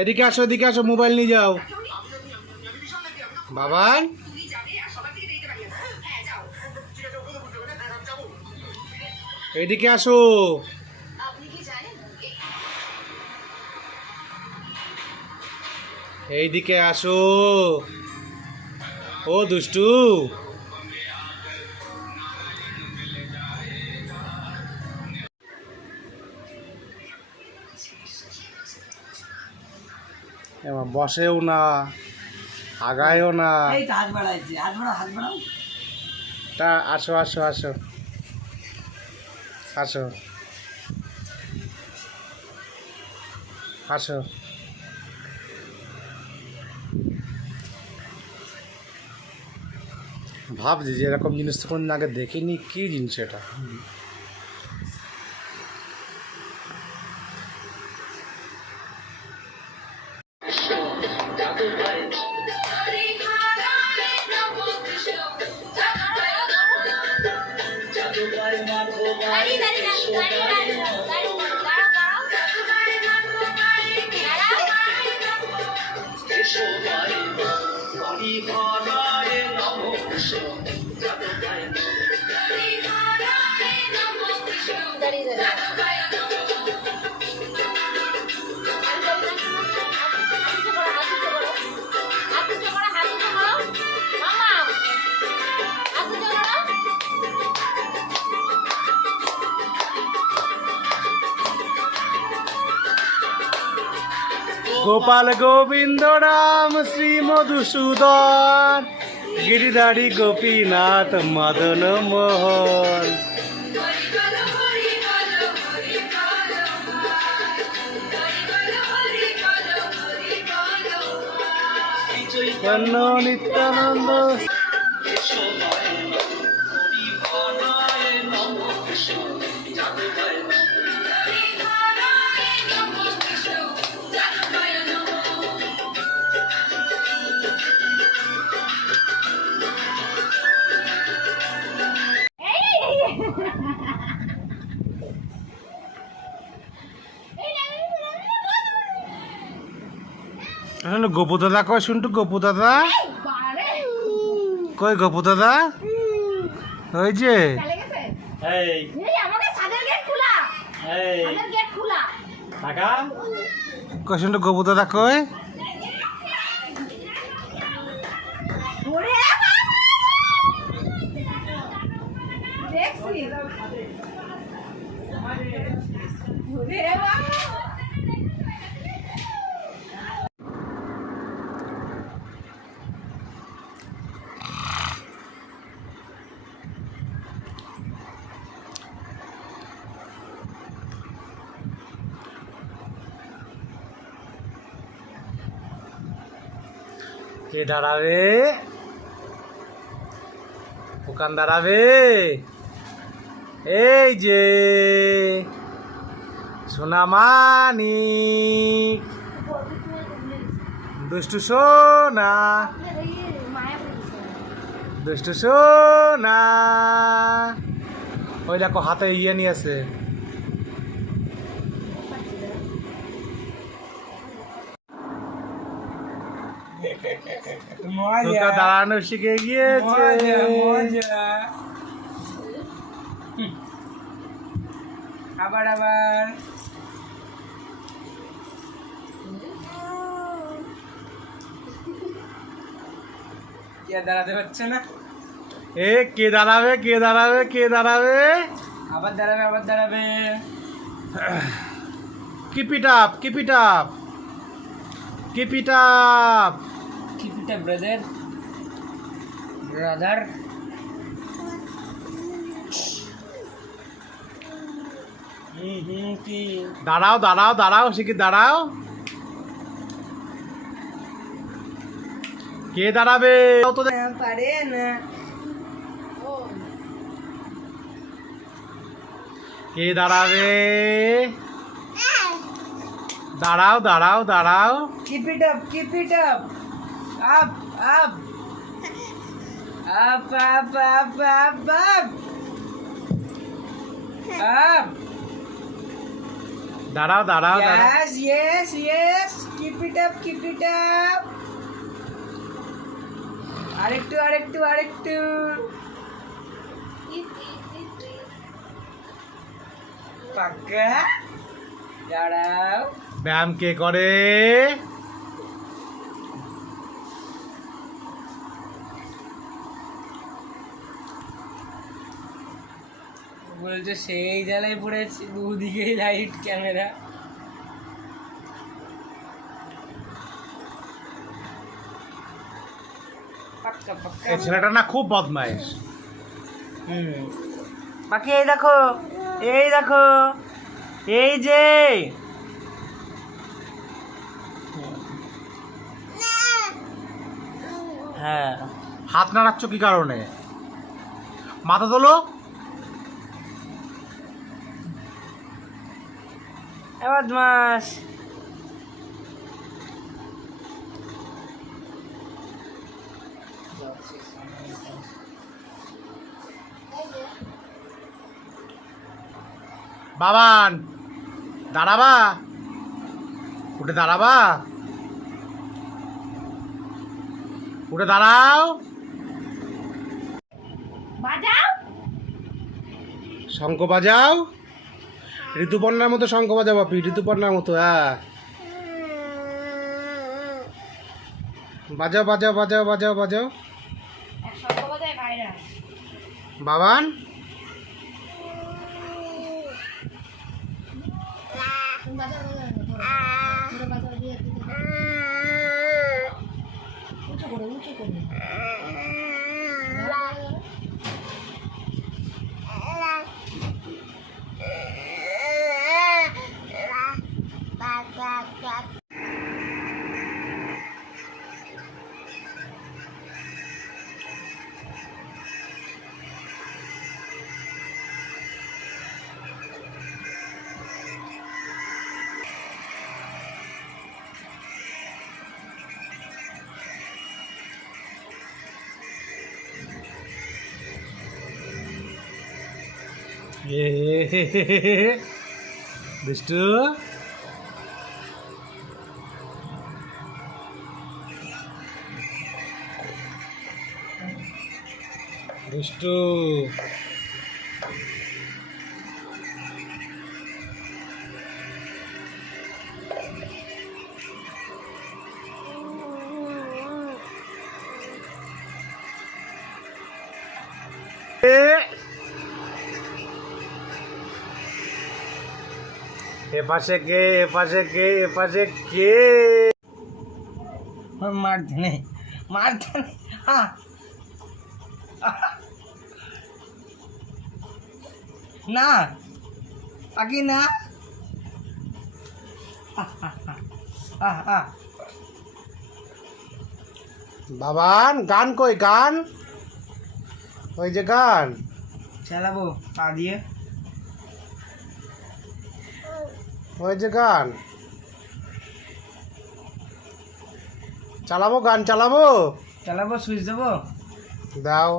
এদিকে আসো মোবাইল নিয়ে যাও বাবান। এদিকে আসো। এইদিকে আসো ও দুষ্টু। বসেও না, আগায়ও না। তা আসো আসো আসো আসো আসো। ভাবছি যে এরকম জিনিস তো কোনদিন আগে দেখিনি, কি জিনিস এটা? গোপাল গোবিন্দ রাম শ্রী মধুসূদন গিরিধারী গোপীনাথ মদন মোহন। নিত্যানন্দ গোপু দাদা কয় শুনটু, গোপু দাদা কই? গোপু দাদা ওই যে কয় শুনটু, গোপু দাদা কয়? কে দাঁড়াবে? দোকান দাঁড়াবে। এই যে সোনামানিক, দুষ্টু সোনা, দুষ্টু সোনা। ওই দেখো হাতে ইয়ে নিয়ে আছে। দাঁড়ানো শিখে গিয়েছে। আবার আবার কে দাঁড়াতে পারছে না? এ কে দাঁড়াবে? কে দাঁড়াবে? কে দাঁড়াবে? আবার দাঁড়াবে, আবার দাঁড়াবে। Keep it up, keep it up, keep it up, keep it up brother, brother. দাঁড়াও দাঁড়াও দাঁড়াও, শিখি দাঁড়াও। কে দাঁড়াবে? পারে না। কে দাঁড়াবে? দাঁড়াও দাঁড়াও দাঁড়াও। Keep it up, keep it up, up up up up up up up up দাঁড়াও দাঁড়াও দাঁড়াও Yes, yes, yes. Keep it up, keep it up. আরেকটু আরেকটু আরেকটু পাক্কা দাঁড়াও ব্যায়াম কে করে? বলছে সেই জ্বালায় পড়েছে দুদিকেই লাইট ক্যামেরা পাক্কা পাক্কা এই ছেলেটা না খুব বদমাইশ। বাকি এই দেখো এই যে হ্যাঁ হাত নাড়াচ্ছ কি কারণে? মাথা তোলো। বদমাস বাবান দাঁড়াবা, উঠে দাঁড়াবা, উঠে দাঁড়াও। বাজাও শঙ্খ বাজাও, ঋতুপর্ণার মতো শঙ্খ বাজাও বাপি, ঋতুপর্ণার মতো। হ্যাঁ বাজাও বাজাও বাজাও বাজাও বাজাও। এক শঙ্খ বাজায় ভাইরা বাবান তুমি বাজাও বাজাও দিয়ে উঁচু করে দুষ্টু। দুষ্টু এপাশে কে, এপাশে কে, এপাশে কে? মারতে নেই হ্যাঁ না পাখি না বাবান গান কই? গান ওই যে গান চালাবো পা দিয়ে ওই যে গান চালাবো, গান চালাবো। চালাবো সুইচ দেবো দাও।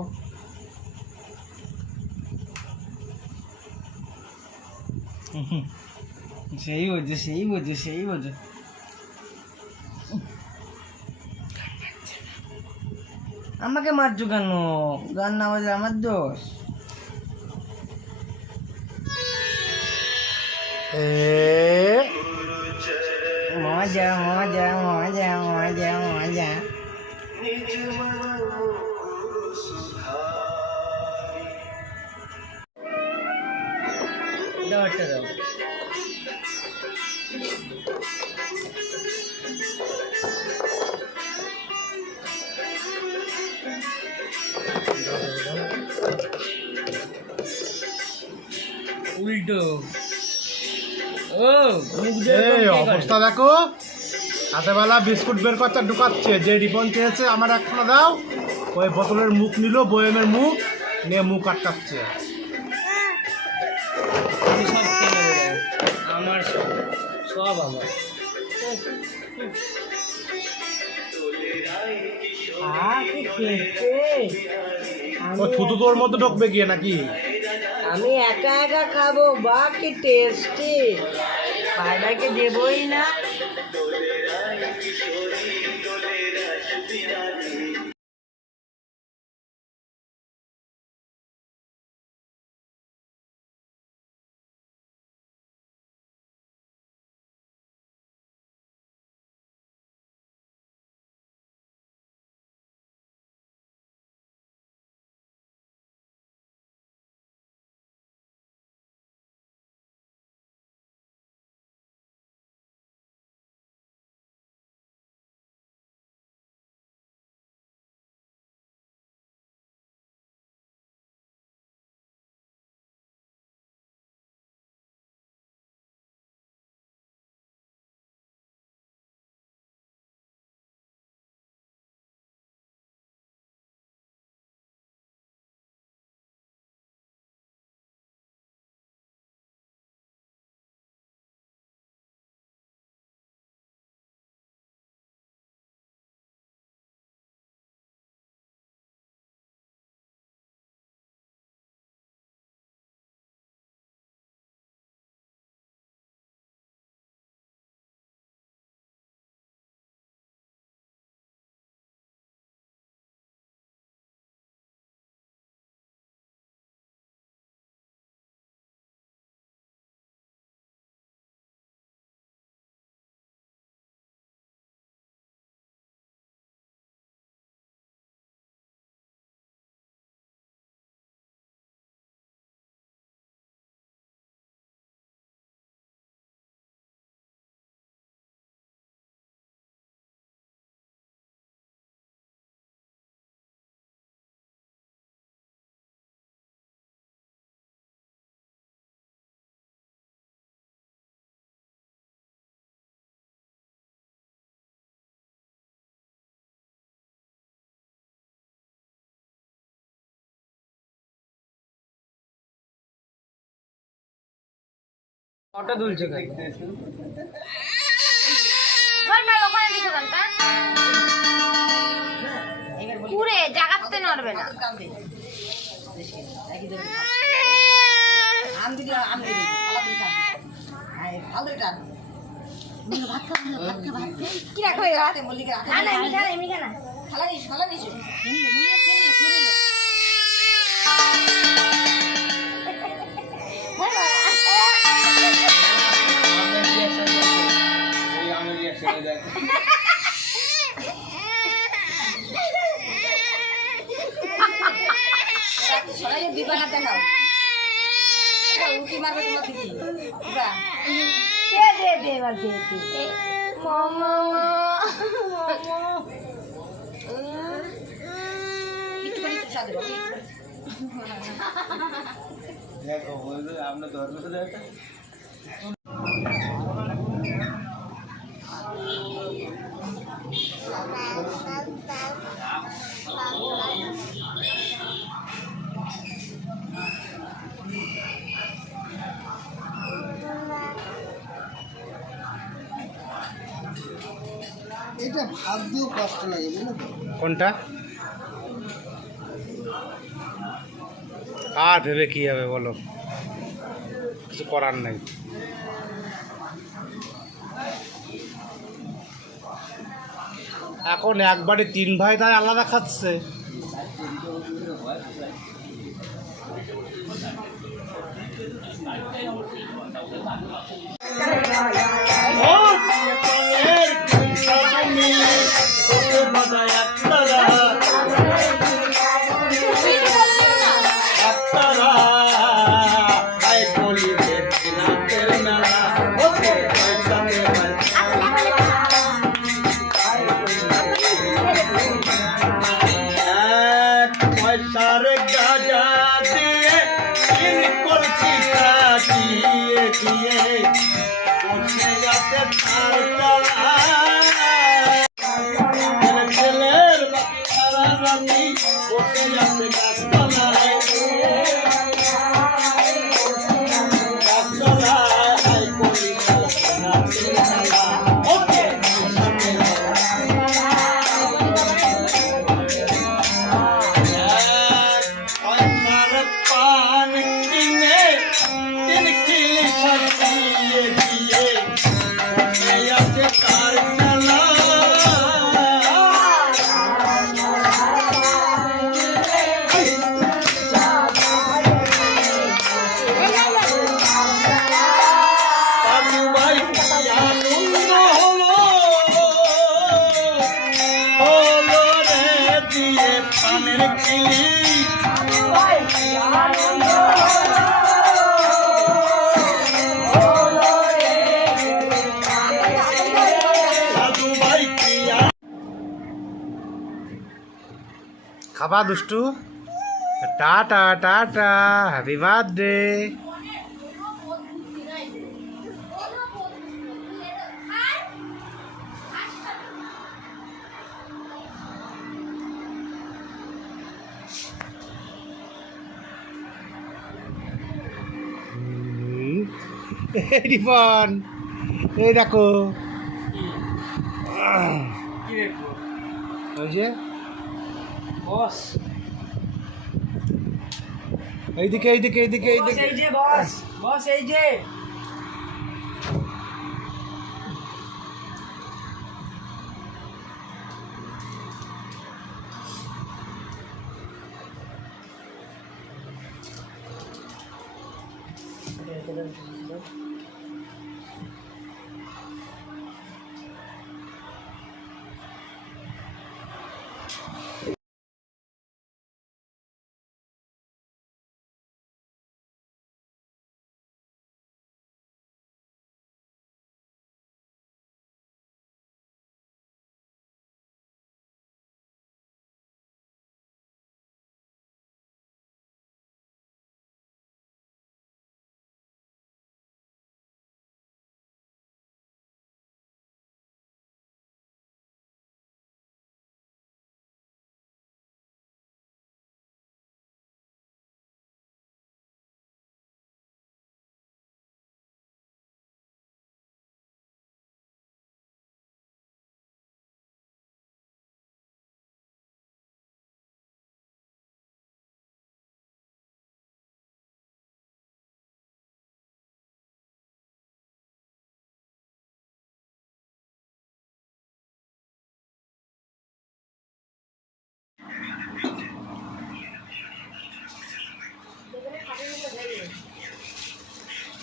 সেই বোঝে আমাকে মারছো কেন? গান না বাজে আমার দোষ? মজা মজা মজা মজা মজা দাওয়াটা দাও উল্টো ও এই অবস্থা দেখো, রাতেবেলা বিস্কুট বের করছে, ঢুকাচ্ছে। যে রিবন চেয়েছে আমার একখানা দাও, ওই বোতলের মুখ নিল, বয়েমের মুখ নিয়ে মুখ আটকাচ্ছে। আমি সব খেয়ে নেবো, আমার সব আমার ও থুতু তোর মধ্যে ঢুকবে গিয়ে নাকি? আমি একা একা খাবো, বা কি টেস্টি। পায়রাকে দেবই না। ফটো তুলছে ওখানে দিছো গানটা পুরে জাগাতে নড়বে না। কি রাখো না এমনি খানা দেখো আমরা ধর্ম এটা ভাত দিয়েও কষ্ট লাগে, বুঝলে তো? কোনটা? আর ভেবে কি হবে বলো, কিছু করার নাই। এখন একবারে 3 ভাই তাই আলাদা খাচ্ছে। দিয়ে দিয়ে দিয়ে কোথায় আছে তার জ্বালা দাদু ভাই কি আনন্দ হলো হলো রে দিয়ে পানের কিলি দাদু ভাই কি খাবা দুষ্টু tata tata happy birthday Ripon এই দেখো কি দেখবো ওই যে বস এইদিকে এইদিকে এইদিকে বস এইদিকে এই যে বস বস এই যে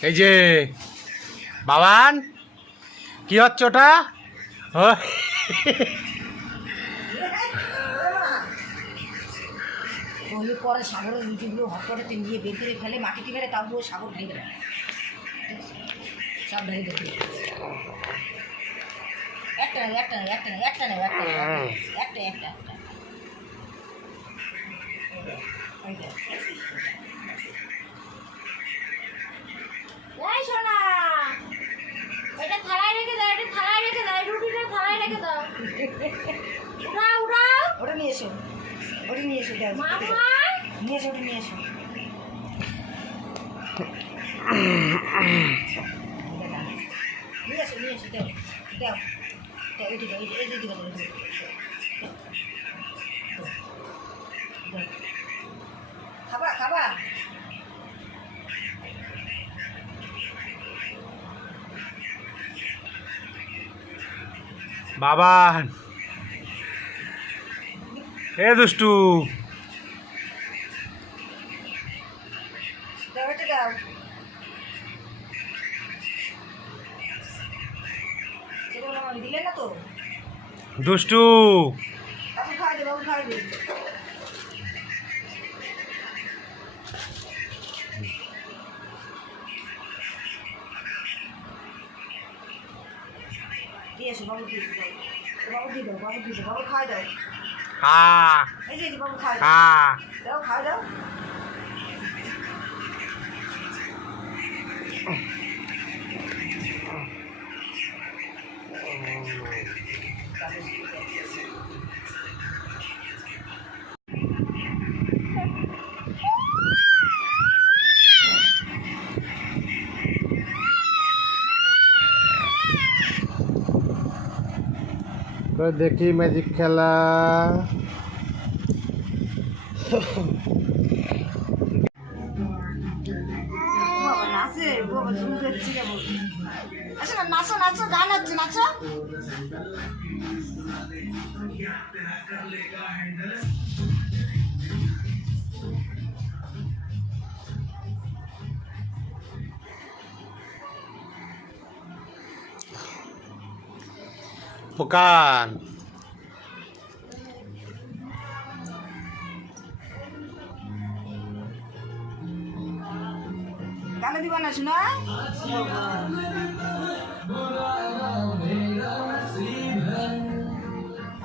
এই যে বাবান কি হচ্ছে ওটা ও, ওই পরে সাগরের রুটিগুলো হট করে নিয়ে বের করে ফেলে মাটিতে ফেলে তারপর সাগর ঢেকে দেয় সব ঢেকে দেবে একটা নেই একটা নেই একটা নেই একটা নেই একটা একটা একটা একটা এই সোনা এটা থালায় রেখে দাও, এটা থালায় রেখে দাও, এই রুটিটা থালায় রেখে দাও। উঠাও উঠাও ওটা নিয়ে এসো ওটা নিয়ে এসো দাও মামা। নিয়ে এসো ওটা নিয়ে এসো নিয়ে এসো নিয়ে এসো দাও দাও দাও এটি দাও এটি দাও খাবা খাবা বাবান এ দুষ্টু দাও এটা দাও সেগুলো আমার দিলে না তো দুষ্টু বাবু খাওয়া দে বাবু খাওয়া দে দিয়ে এসো বাবু দিয়ে দাও বাবু দিয়ে দাও বাবু দিয়ে দাও বাবু খাওয়া দাও হ্যাঁ এই যে বাবু খাওয়া দাও হ্যাঁ দাও খাওয়া দাও এবার দেখি ম্যাজিক খেলা বাবা নাচে বাবা শুনতে ঠিক আছে আচ্ছা না নাচো নাচো গান হচ্ছে নাচো পোকান গানে দিবা না শোনা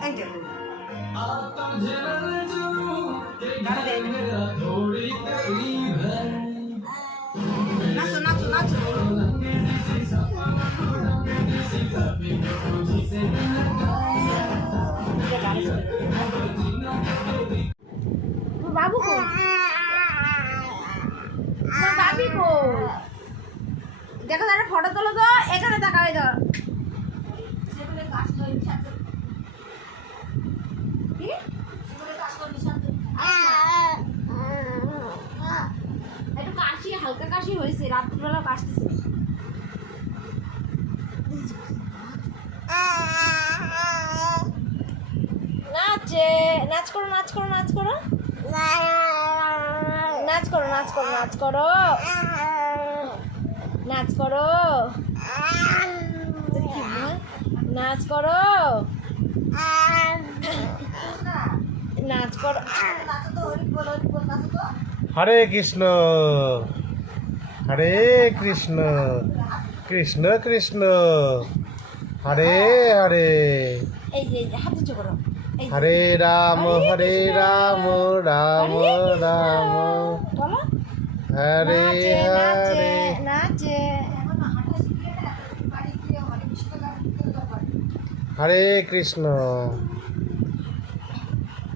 এই দেখো গানে দে নাচো নাচো নাচো বাবু কো বাবি কো দেখো তারা ফটো তোলো তো এখানে তাকাও এই ধর একটু কাশি হালকা কাশি হয়েছে রাত্রিবেলা কাশতেছে নাচে নাচ করো নাচ করো নাচ করো নাচ করো নাচ করো নাচ করো নাচ করো নাচ করো নাচ করো হরে কৃষ্ণ হরে কৃষ্ণ কৃষ্ণ কৃষ্ণ হরে হরে এই যে হাত উঁচু করো এই যে, হরে রাম রাম রাম বলো হরে নাচে হরে নাচে হরে কৃষ্ণ